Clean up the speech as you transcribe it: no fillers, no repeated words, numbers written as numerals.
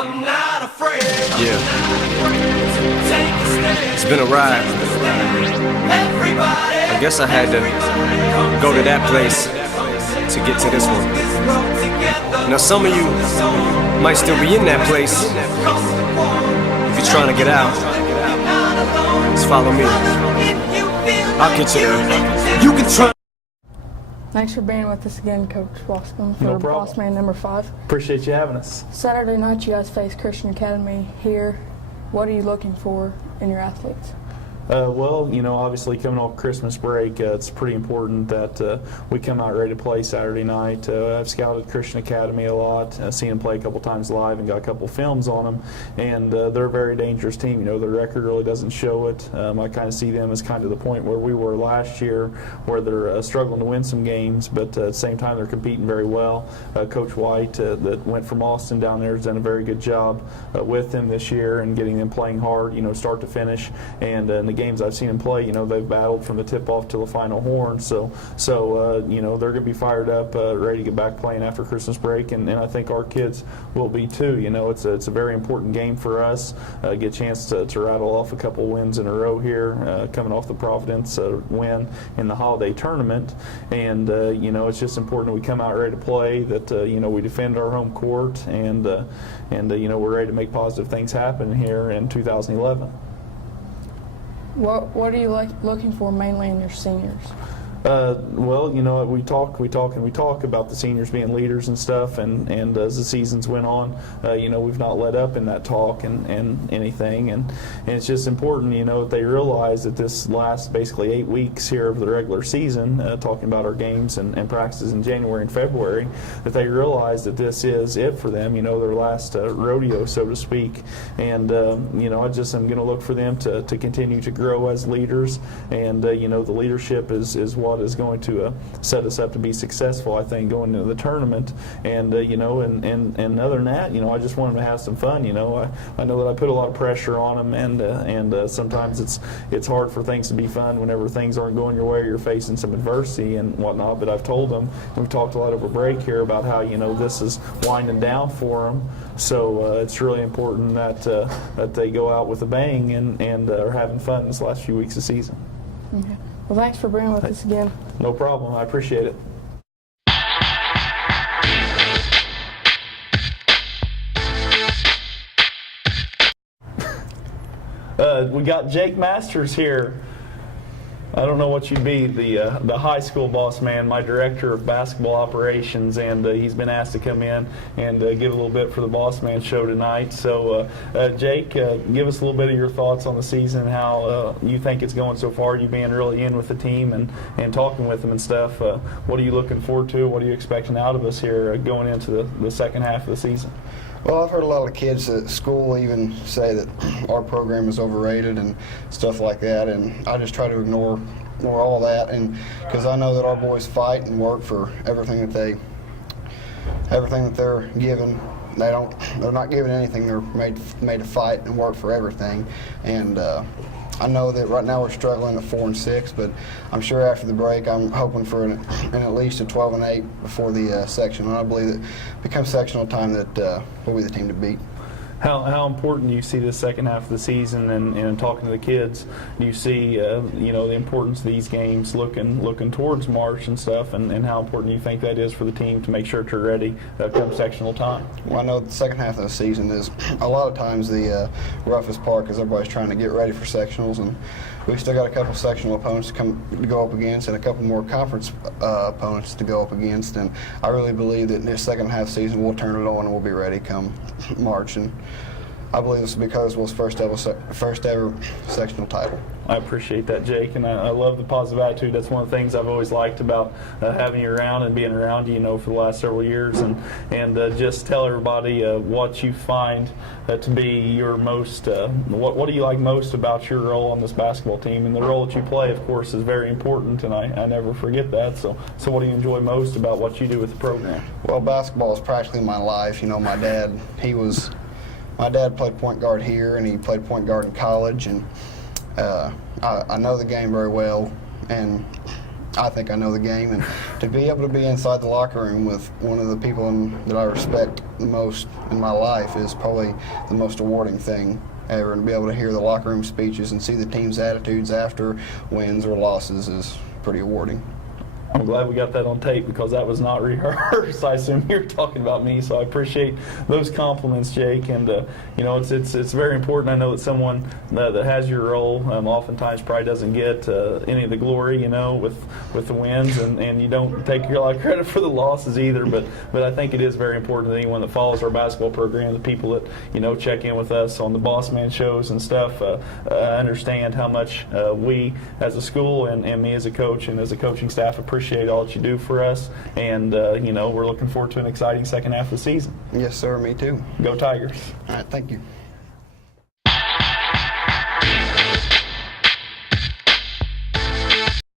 I'm not afraid. Yeah. It's been a ride. I guess I had to go to that place to get to this one. Now some of you might still be in that place. If you're trying to get out, just follow me. I'll get you there. You can try. Thanks for being with us again, Coach Bossman, for No problem. Bossman number 5. Appreciate you having us. Saturday night, you guys face Christian Academy here. What are you looking for in your athletes? Well, you know, obviously coming off Christmas break, it's pretty important that we come out ready to play Saturday night. I've scouted Christian Academy a lot, seen them play a couple times live and got a couple films on them, and they're a very dangerous team. You know, their record really doesn't show it. I kind of see them as kind of the point where we were last year, where they're struggling to win some games, but at the same time they're competing very well. Coach White, that went from Austin down there, has done a very good job with them this year and getting them playing hard, you know, start to finish. And in the games I've seen them play, you know, they've battled from the tip-off to the final horn. So you know, they're going to be fired up, ready to get back playing after Christmas break, and I think our kids will be too. You know, it's a very important game for us. Get a chance to rattle off a couple wins in a row here, coming off the Providence win in the holiday tournament, and you know, it's just important that we come out ready to play. That you know, we defend our home court, and you know, we're ready to make positive things happen here in 2011. What are you looking for mainly in your seniors? Well, you know, we talk about the seniors being leaders and stuff, and as the seasons went on, you know, we've not let up in that talk and anything, and it's just important, you know, that they realize that this last basically 8 weeks here of the regular season, talking about our games and practices in January and February, that they realize that this is it for them, you know, their last rodeo, so to speak, and you know, I'm going to look for them to continue to grow as leaders, and you know, the leadership is what is going to set us up to be successful, I think, going into the tournament. And you know, and other than that, you know, I just want them to have some fun. You know, I know that I put a lot of pressure on them, and sometimes it's hard for things to be fun whenever things aren't going your way or you're facing some adversity and whatnot. But I've told them, we've talked a lot over break here about how, you know, this is winding down for them. So it's really important that they go out with a bang and are having fun this last few weeks of season. Okay. Well, thanks for being with us again. No problem. I appreciate it. We got Jake Masters here. I don't know what you'd be, the high school boss man, my director of basketball operations, and he's been asked to come in and give a little bit for the Boss Man show tonight. So, Jake, give us a little bit of your thoughts on the season, how you think it's going so far. You being really in with the team and talking with them and stuff. What are you looking forward to? What are you expecting out of us here going into the second half of the season? Well, I've heard a lot of kids at school even say that our program is overrated and stuff like that, and I just try to ignore all that, and because I know that our boys fight and work for everything that they're given. They're not given anything. They're made to fight and work for everything, and I know that right now we're struggling at 4 and 6, but I'm sure after the break I'm hoping for an at least a 12 and 8 before the sectional. And I believe that become sectional time that we'll be the team to beat. How important do you see the second half of the season, and talking to the kids, do you see you know, the importance of these games looking towards March and stuff, and how important you think that is for the team to make sure that you're ready come sectional time? Well, I know the second half of the season is a lot of times the roughest part because everybody's trying to get ready for sectionals, and we've still got a couple sectional opponents to go up against and a couple more conference opponents to go up against, and I really believe that in this second half season we'll turn it on and we'll be ready come March, and I believe this is because we'll first ever sectional title. I appreciate that, Jake, and I love the positive attitude. That's one of the things I've always liked about having you around and being around you, know, for the last several years, and just tell everybody what you find to be your most, what do you like most about your role on this basketball team, and the role that you play, of course, is very important, and I never forget that. So what do you enjoy most about what you do with the program? Well, basketball is practically my life. You know, my dad played point guard here, and he played point guard in college, and I know the game very well, and I think I know the game, and to be able to be inside the locker room with one of the people that I respect the most in my life is probably the most rewarding thing ever. And to be able to hear the locker room speeches and see the team's attitudes after wins or losses is pretty rewarding. I'm glad we got that on tape because that was not rehearsed. I assume you're talking about me, so I appreciate those compliments, Jake. And you know, it's very important. I know that someone that has your role oftentimes probably doesn't get any of the glory, you know, with the wins, and you don't take a lot of credit for the losses either. But I think it is very important that anyone that follows our basketball program, the people that check in with us on the Bossman shows and stuff, understand how much we as a school and me as a coach and as a coaching staff appreciate all that you do for us, and we're looking forward to an exciting second half of the season. Yes, sir. Me too. Go Tigers. All right. Thank you.